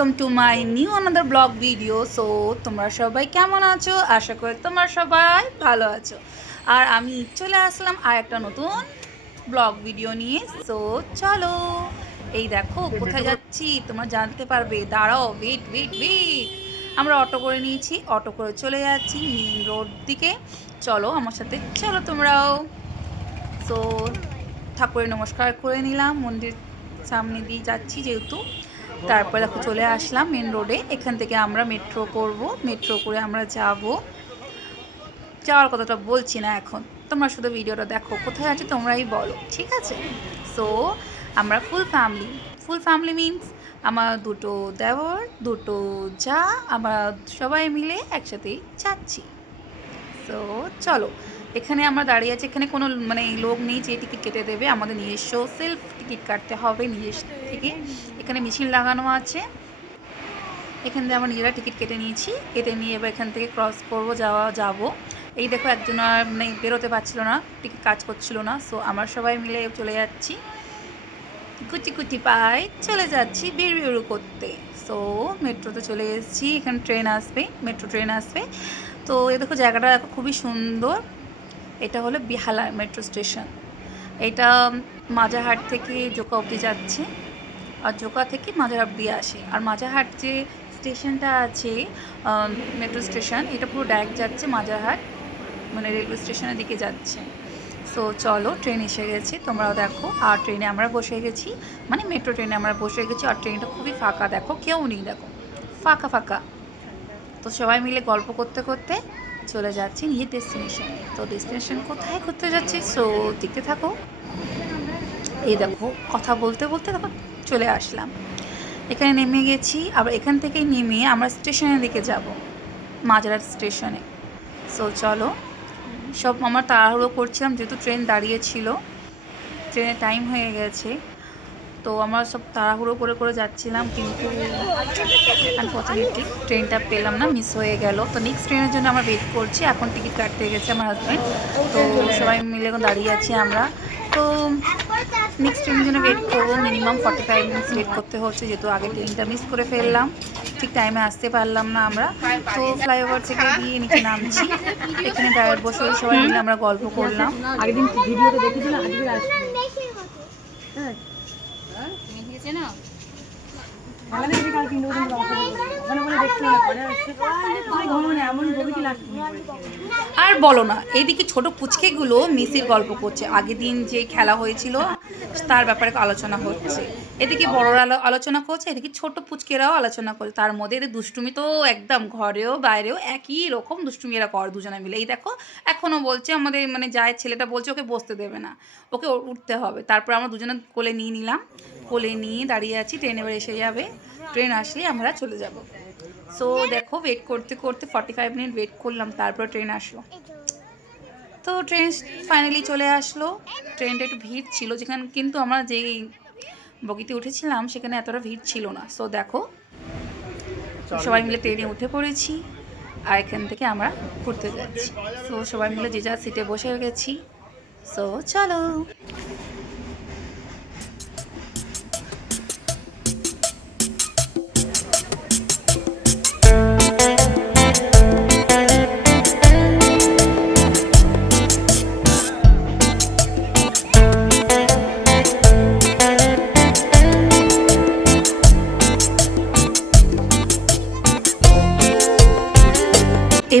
Welcome to my new another blog video. So তোমরা সবাই কেমন আছো? আশা করি তোমরা সবাই ভালো আছো। আর আমি চলে আসলাম আর একটা নতুন ব্লগ ভিডিও নিয়ে। সো চলো, এই দেখো কোথায় যাচ্ছি তোমরা জানতে পারবে। দাঁড়াও, ওয়েট ওয়েট ওয়েট। আমরা অটো করে নিয়েছি, অটো করে চলে যাচ্ছি মেন রোড দিকে। চলো আমার সাথে, চলো তোমরাও। সো ঠাকুরের নমস্কার করে নিলাম, মন্দির সামনে দিয়ে যাচ্ছি যেহেতু। তারপর দেখো চলে আসলাম মেন রোডে। এখান থেকে আমরা মেট্রো করব, মেট্রো করে আমরা যাব। যাওয়ার কথাটা বলছি না এখন, তোমরা শুধু ভিডিওটা দেখো, কোথায় আছে তোমরাই বলো, ঠিক আছে? সো আমরা ফুল ফ্যামিলি মিনস আমার দুটো দেওর, দুটো যা, আমরা সবাই মিলে একসাথেই যাচ্ছি। সো চলো, এখানে আমরা দাঁড়িয়ে আছি, এখানে কোনো মানে লোক নেই যে টিকিট কেটে দেবে, আমাদের নিজস্ব সেলফ টিকিট কাটতে হবে নিজস্ব থেকে। এখানে মেশিন লাগানো আছে, এখান থেকে আমরা নিজেরা টিকিট কেটে নিয়েছি, কেটে নিয়ে এবার এখান থেকে ক্রস করবো, যাবো। এই দেখো একজন আর মানে বেরোতে পারছিল না, টিকিট কাজ করছিল না। সো আমরা সবাই মিলে চলে যাচ্ছি, গুটি গুটি পায়ে চলে যাচ্ছি বেরু করতে। সো মেট্রোতে চলে এসেছি, এখানে ট্রেন আসবে, মেট্রো ট্রেন আসবে। তো এই দেখো জায়গাটা খুবই সুন্দর। এটা হলো বেহালা মেট্রো স্টেশন। এটা মাজারহাট থেকে জোকা অবধি যাচ্ছে, আর জোকা থেকে মাজারহাট অবধি আসে। আর মাজারহাট যে স্টেশনটা আছে মেট্রো স্টেশন, এটা পুরো ডাইরেক্ট যাচ্ছে মাজারহাট, মানে রেলওয়ে স্টেশনের দিকে যাচ্ছে। সো চলো, ট্রেন এসে গেছে, তোমরাও দেখো। আর ট্রেনে আমরা বসে গেছি, মানে মেট্রো ট্রেনে আমরা বসে গেছি। আর ট্রেনটা খুবই ফাঁকা, দেখো কেউ নেই, দেখো ফাঁকা ফাঁকা। তো সবাই মিলে গল্প করতে করতে চলে যাচ্ছি নিজের ডেস্টিনেশনে। তো ডেস্টিনেশন কোথায় ঘুরতে যাচ্ছি, সো দেখতে থাকো। এই দেখো কথা বলতে বলতে দেখো চলে আসলাম, এখানে নেমে গেছি। আবার এখান থেকে নেমে আমরা স্টেশনের দিকে যাব, মাঝরাট স্টেশনে। সো চলো, সব আমার তাড়াহুড়ো করছিলাম যেহেতু ট্রেন দাঁড়িয়ে ছিল, ট্রেনের টাইম হয়ে গেছে। তো আমরা সব তাড়াহুড়ো করে করে যাচ্ছিলাম, কিন্তু আনফর্চুনেটলি ট্রেনটা পেলাম না, মিস হয়ে গেল। তো নেক্সট ট্রেনের জন্য আমরা ওয়েট করছি, এখন টিকিট কাটতে গেছে আমার হাজব্যান্ড। তো সবাই মিলে এখন দাঁড়িয়ে আছি আমরা। তো নেক্সট ট্রেনের জন্য ওয়েট করবো, মিনিমাম 45 মিনিটস ওয়েট করতে হচ্ছে, যেহেতু আগে ট্রেনটা মিস করে ফেললাম, ঠিক টাইমে আসতে পারলাম না আমরা। তো ফ্লাইওভার থেকে গিয়ে নিচে নামছি, এখানে ড্রাইভার বসে সবাই মিলে আমরা গল্প করলাম। আগের দিন ভিডিওতে দেখেছিলাম, আজকে আসবে। হ্যাঁ তুমি দেখেছো না? ভালো দেখে কাল 3 দিন ওখানে বলে দেখতে না পরে আসছে ভাই ঘমনে এমন গবি কি লাগছে। আর বলো না, এইদিকে ছোট পুচকেগুলো মিসির গল্প করছে, আগের দিন যে খেলা হয়েছিল তার ব্যাপারে আলোচনা হচ্ছে। এদিকে বড়রা আলোচনা করছে, এদিকে ছোট পুচকেরাও আলোচনা করছে। তার মধ্যে এদের দুষ্টুমি তো একদম, ঘরেও বাইরেও একই রকম দুষ্টুমি এরা করে দুজনে মিলে। এই দেখো এখনও বলছে, আমাদের মানে যায় ছেলেটা বলছে ওকে বসতে দেবে না, ওকে উঠতে হবে। তারপর আমরা দুজনে কোলে নিয়ে নিলাম, কোলে নিয়ে দাঁড়িয়ে আছি, ট্রেন এবার এসে যাবে, ট্রেন আসলে আমরা চলে যাব। সো দেখো ওয়েট করতে করতে 45 মিনিট ওয়েট করলাম, তারপর ট্রেন আসলো। তো ট্রেন ফাইনালি চলে আসলো। ট্রেনটা একটু ভিড় ছিল যেখানে, কিন্তু আমরা যেই বগিতে উঠেছিলাম সেখানে এতটা ভিড় ছিল না। সো দেখো সবাই মিলে ট্রেনে উঠে পড়েছি, আর এখান থেকে আমরা ঘুরতে যাচ্ছি। সো সবাই মিলে যে যার সিটে বসে গেছি। সো চলো।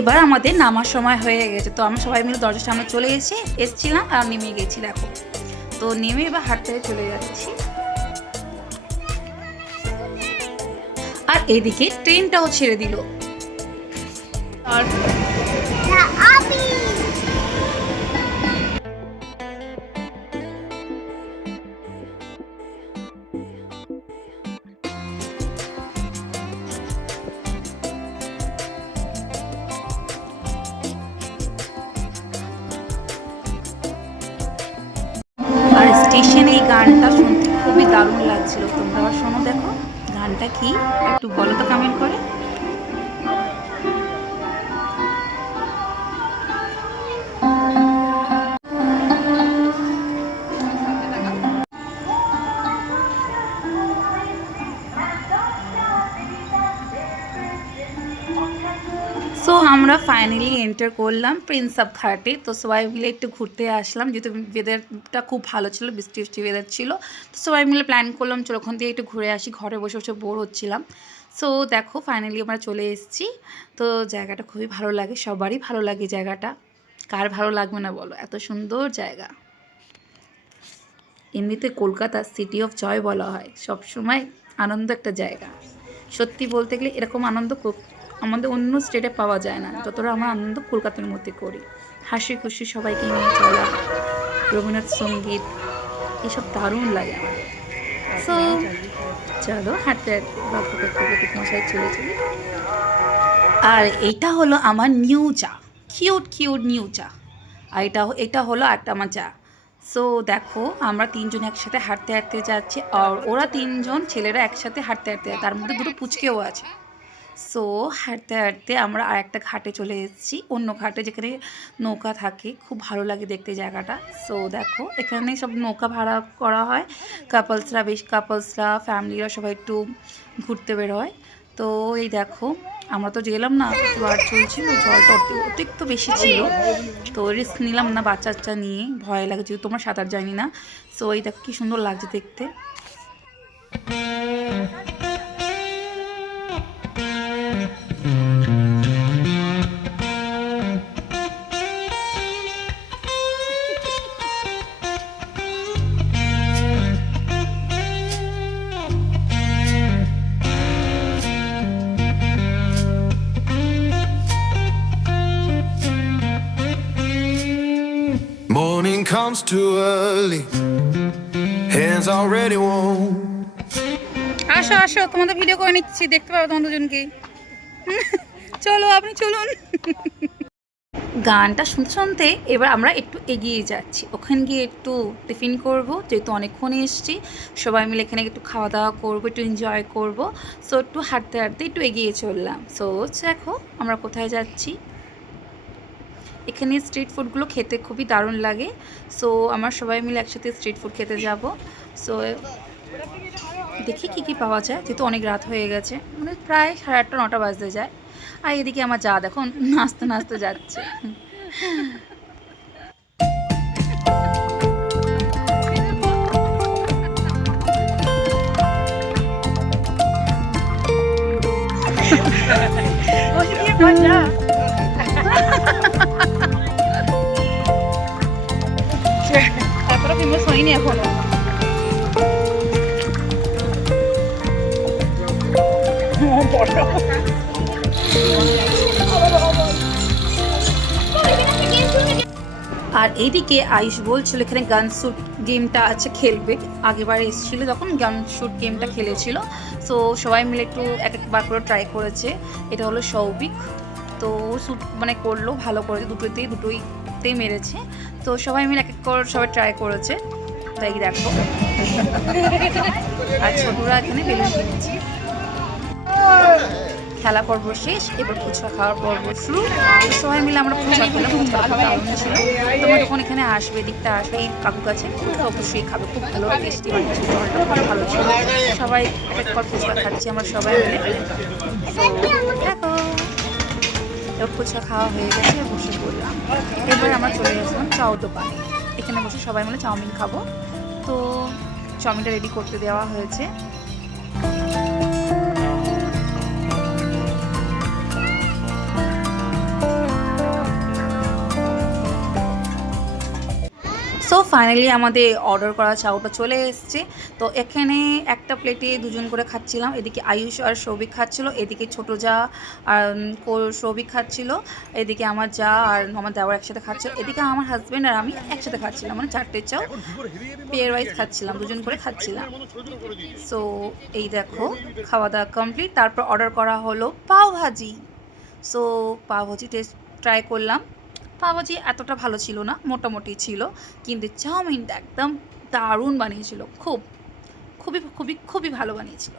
এবার আমাদের নামার সময় হয়ে গেছে, তো আমরা সবাই মিলে দরজার সামনে চলে এসেছিলাম আর নেমে গেছি দেখো। তো নেমে এবার হাঁটতে চলে যাচ্ছি। আর এদিকে ট্রেনটাও ছেড়ে দিল। আর স্টেশনে এই গানটা শুনতে খুবই দারুণ লাগছিল। তোমরা আবার শোনো, দেখো গানটা কি একটু বলো তো কমেন্ট করে। ফাইনালি এন্টার করলাম প্রিন্স অফ ঘাটে। তো সবাই মিলে একটু ঘুরতে আসলাম, যেহেতু ওয়েদারটা খুব ভালো ছিল, বৃষ্টি বৃষ্টি ওয়েদার ছিল। তো সবাই মিলে প্ল্যান করলাম চলো ওখান থেকে একটু ঘুরে আসি, ঘরে বসে বসে বোর হচ্ছিলাম। সো দেখো ফাইনালি আমরা চলে এসেছি। তো জায়গাটা খুবই ভালো লাগে, সবারই ভালো লাগে জায়গাটা, কার ভালো লাগবে না বলো, এত সুন্দর জায়গা। এমনিতে কলকাতা সিটি অফ জয় বলা হয়, সবসময় আনন্দ একটা জায়গা। সত্যি বলতে গেলে এরকম আনন্দ আমাদের অন্য স্টেটে পাওয়া যায় না, যতটা আমরা আনন্দ কলকাতার মধ্যে করি। হাসি খুশি সবাইকে নিয়ে চলা, রবীন্দ্রনাথ সঙ্গীত, এসব দারুণ লাগে আমাদের। সো চলো হাঁটতে হাঁটতে গল্প করতে করতে মশাই চলে চলি। আর এইটা হলো আমার নিউ চা, কিউট কিউট নিউ চা। আর এটা হলো একটা আমার চা। সো দেখো আমরা তিনজন একসাথে হাঁটতে হাঁটতে যাচ্ছি, আর ওরা তিনজন ছেলেরা একসাথে হাঁটতে হাঁটতে, তার মধ্যে দুটো পুচকেও আছে। সো হাঁটতে হাঁটতে আমরা আর একটা ঘাটে চলে এসেছি, অন্য ঘাটে যেখানে নৌকা থাকে, খুব ভালো লাগে দেখতে জায়গাটা। সো দেখো এখানে সব নৌকা ভাড়া করা হয়, কাপলসরা ফ্যামিলিরা সবাই একটু ঘুরতে বেরোয়। তো এই দেখো আমরা তো গেলাম না, ফ্লাড চলছিল, জলটা অতিরিক্ত বেশি ছিল, তো রিস্ক নিলাম না বাচ্চা নিয়ে, ভয় লাগে যেহেতু তোমরা সাঁতার জানি না। সো এই দেখো কি সুন্দর লাগছে দেখতে। Morning comes too early, hands already warm. আসো আসো, তোমাদের ভিডিও করে নিচ্ছি, দেখতে পাবো তোমাদের দুজনকে। চলো আপনি চলুন। গানটা শুনতে শুনতে এবার আমরা একটু এগিয়ে যাচ্ছি, ওখানে গিয়ে একটু টিফিন করব, যেহেতু অনেকক্ষণ এসেছি, সবাই মিলে এখানে একটু খাওয়া দাওয়া করবো, একটু এনজয় করব। সো একটু হাঁটতে হাঁটতে একটু এগিয়ে চললাম। সো দেখো আমরা কোথায় যাচ্ছি। এখানে স্ট্রিট ফুডগুলো খেতে খুবই দারুণ লাগে। সো আমরা সবাই মিলে একসাথে স্ট্রিট ফুড খেতে যাব। সো দেখি কী পাওয়া যায়, যেহেতু অনেক রাত হয়ে গেছে, মানে প্রায় 8:30 9টা বাজতে যায়। আর এদিকে আমার যা দেখো নাচতে নাচতে যাচ্ছে। তারপরে ফেমাস হয়নি এখনো। আর এইদিকে আয়ুষ বলছিল এখানে গান শুট গেমটা আছে, খেলবে। আগেবার এসেছিলো যখন গান শুট গেমটা খেলেছিল। সো সবাই মিলে একটু এক একবার করে ট্রাই করেছে। এটা হলো সৌভিক, তো শুট মানে করলো ভালো করেছে, দুটোইতেই মেরেছে। তো সবাই মিলে এক এক করে সবাই ট্রাই করেছে। তাই দেখো আর ছোটরা এখানে বেলুন কিনেছে। খেলা পর্ব শেষ, এবার ফুচকা খাওয়ার পর্ব শুরু। সবাই মিলে আমরা ফুচকা খেলাম, ফুচকা দারুণ ছিল। তোমরা যখন এখানে আসবে, দিকটা আসবে, এই কাকু কাছে ফুচকা অবশ্যই খাবে, খুব ভালো টেস্টি বানিয়েছিল, জলটা খুব ভালো ছিল। সবাই এক পর ফুচকা খাচ্ছি আমরা সবাই মিলে। তো দেখো এবার ফুচকা খাওয়া হয়ে গেছে, বসে পড়লাম। এবার আমরা চলে গেছিলাম চাউর দোকানে, এখানে বসে সবাই মিলে চাউমিন খাবো। তো চাউমিনটা রেডি করতে দেওয়া হয়েছে। সো ফাইনালি আমাদের অর্ডার করা চাউটা চলে এসছে। তো এখানে একটা প্লেটে দুজন করে খাচ্ছিলাম, এদিকে আয়ুষ আর সৌভিক খাচ্ছিল, এদিকে ছোটো যা আর সৌভিক খাচ্ছিল, এদিকে আমার যা আর আমার দেওয়ার একসাথে খাচ্ছিল, এদিকে আমার হাজব্যান্ড আর আমি একসাথে খাচ্ছিলাম, মানে 4টে চাও পেয়ার ওয়াইজ খাচ্ছিলাম, দুজন করে খাচ্ছিলাম। সো এই দেখো খাওয়া দাওয়া কমপ্লিট। তারপর অর্ডার করা হলো pav bhaji. So pav bhaji test try করলাম। পাওভাজি এতটা ভালো ছিল না, মোটামুটি ছিল, কিন্তু চাউমিনটা একদম দারুণ বানিয়েছিল, খুবই ভালো বানিয়েছিল।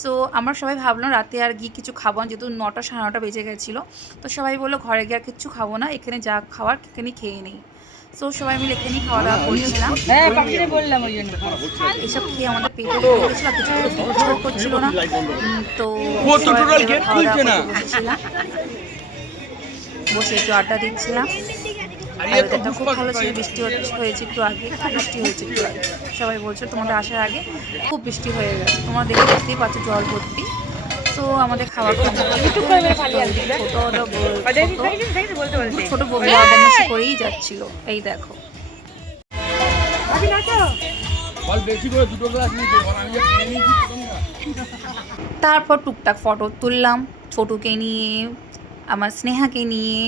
সো আমরা সবাই ভাবলাম রাতে আর গিয়ে কিছু খাবো না, যেহেতু 9টা 9:30 বেজে গেছিলো। তো সবাই বললো ঘরে গিয়ে আর কিচ্ছু খাবো না, এখানে যা খাওয়ার এখানেই খেয়ে নেই। সো সবাই মিলে এখানেই খাওয়া দাওয়া করছিলাম। এসব খেয়ে আমাদের পেটে লেগে গেছিলো, কিছু করছিল না। তো বসে একটু আড্ডা দিচ্ছিলাম। আর ওয়েদারটা খুব ভালো ছিল, বৃষ্টি হয়েছে একটু আগে, খুব বৃষ্টি হয়েছে একটু আগে। সবাই বলছো তোমাদের আসার আগে খুব বৃষ্টি হয়ে গেছে, তোমরা দেখে বুঝতেই পারছো জল ভর্তি। তো আমাদের খাবার ছোট বদমাশি করেই যাচ্ছিল, এই দেখো। তারপর টুকটাক ফটো তুললাম ছোটুকে নিয়ে, আমার স্নেহাকে নিয়ে।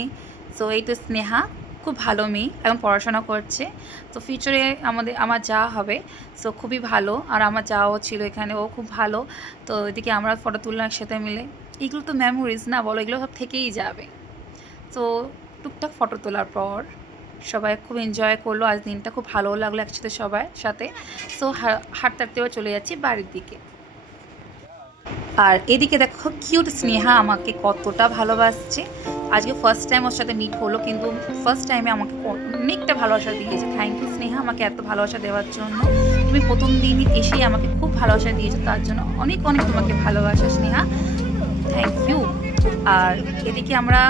সো এই তো স্নেহা খুব ভালো মেয়ে, এখন পড়াশোনা করছে। তো ফিউচারে আমার যা হবে, সো খুবই ভালো। আর আমার যাও ছিল এখানে, ও খুব ভালো। তো এদিকে আমরা ফটো তুললাম একসাথে মিলে। এগুলো তো মেমোরিজ না বলো, এগুলো সব থেকেই যাবে। তো টুকটাক ফটো তোলার পর সবাই খুব এনজয় করলো। আজ দিনটা খুব ভালো লাগলো একসাথে সবার সাথে। সো হাঁটতে হাঁটতেও চলে যাচ্ছি বাড়ির দিকে। আর এদিকে দেখো কিউট স্নেহা আমাকে কতটা ভালোবাসছে। আজকে ফার্স্ট টাইম ওর সাথে মিট হলো, কিন্তু ফার্স্ট টাইমে আমাকে অনেকটা ভালোবাসা দিয়েছে। থ্যাংক ইউ স্নেহা, আমাকে এত ভালোবাসা দেওয়ার জন্য। তুমি প্রথম দিনই এসেই আমাকে খুব ভালোবাসা দিয়েছো, তার জন্য অনেক অনেক তোমাকে ভালোবাসা স্নেহা, থ্যাংক ইউ। আর এদিকে আমরা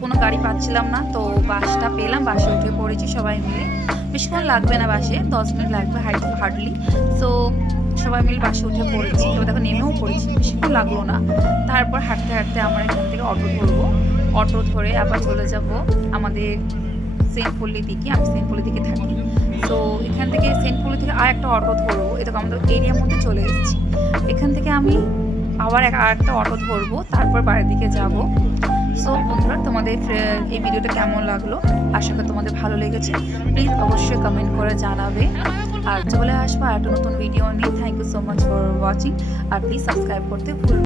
কোনো গাড়ি পাচ্ছিলাম না, তো বাসটা পেলাম, বাসে উঠে পড়েছি সবাই মিলে। বেশিক্ষণ লাগবে না, বাসে 10 মিনিট লাগবে হার্ডলি। সো সবাই মিলে বাসে উঠে পড়েছি, এবার দেখো নেমেও পড়েছি, বেশিক্ষণ লাগলো না। তারপর হাঁটতে হাঁটতে আমরা এখান থেকে অটো ধরবো, অটো ধরে আবার চলে যাব আমাদের সেন্টপল্লী দিকে। আমি সেন্টপল্লী দিকে থাকি, তো এখান থেকে সেন্টপল্লী থেকে আর একটা অটো ধরবো। এটা আমাদের এরিয়ার মধ্যে চলে এসেছি। এখান থেকে আমি আবার আরেকটা অটো ধরবো, তারপর বাড়ির দিকে যাব। সো বন্ধুরা, তোমাদের এই ভিডিওটা কেমন লাগলো, আশা করি তোমাদের ভালো লেগেছে। প্লিজ অবশ্যই কমেন্ট করে জানাবে। আর চলে আসবো আর একটা নতুন ভিডিও নিয়ে। Thank you so much for watching. আর প্লিজ সাবস্ক্রাইব করতে ভুলবেন না।